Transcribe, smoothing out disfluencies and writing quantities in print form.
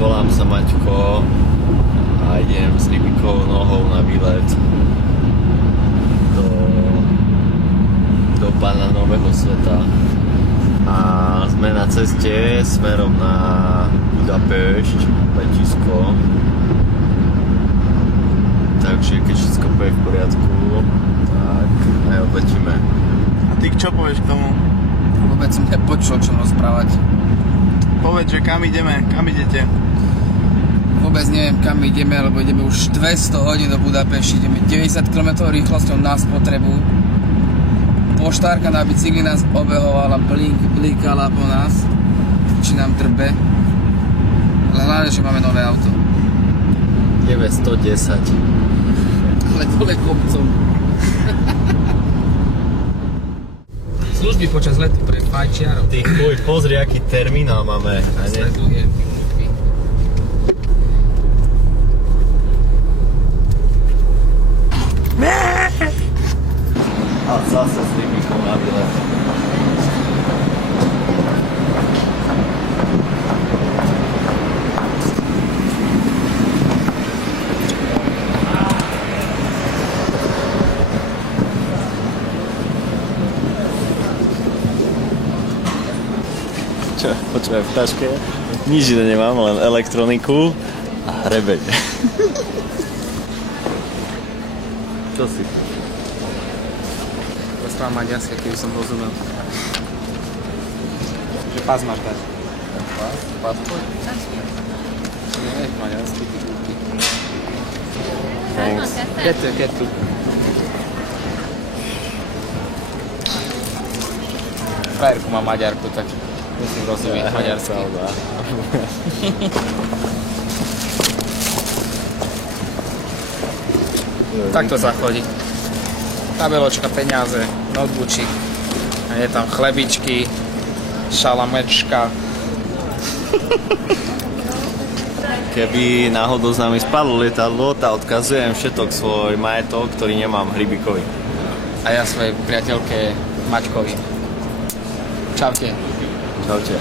Volám sa Maťko a idem s Rybikou nohou na výlet do Pána Nového sveta. A sme na ceste smerom na Budapešť, letisko. Takže keď všetko bude v poriadku, tak aj odletíme. A ty čo povieš k tomu? Vôbec som nepočul, čo rozprávať. Povedz, že kam ideme, kam idete? Vôbec neviem, kam ideme, lebo ideme už 200 hodín do Budapešti, ideme 90 km rýchlosťou na spotrebu. Poštárka na bicykli nás obehovala, blikala po nás, či nám drbe. Ale hlavne, že máme nové auto. 910. Ale dole kopcom. Služby počas letu pre fajčiarov. Ty chuj, pozri, aký terminál máme. Sledujem. A zase s Rybikou na výlet. Čo, počúvaj, v taške? Nič iné nemám, len elektroniku a hrebeň. Čo si? Rozprávam maďarské, keby som rozumel. Že pás máš dať. Pás? Pasport? Nie, maďarský. Thanks. Kettő. Frajerku má maďarku, tak musím rozumieť maďarsky. Takto sa chodí. Tabeločka, peniaze, noteboočik. A je tam chlebičky, šalamečka. Keby náhodou s nami spadlo lietadlo, tak odkazujem všetok svoj majetok, ktorý nemám Rybikovi. A ja svojej priateľke Maťkovi. Čaute. Čaute.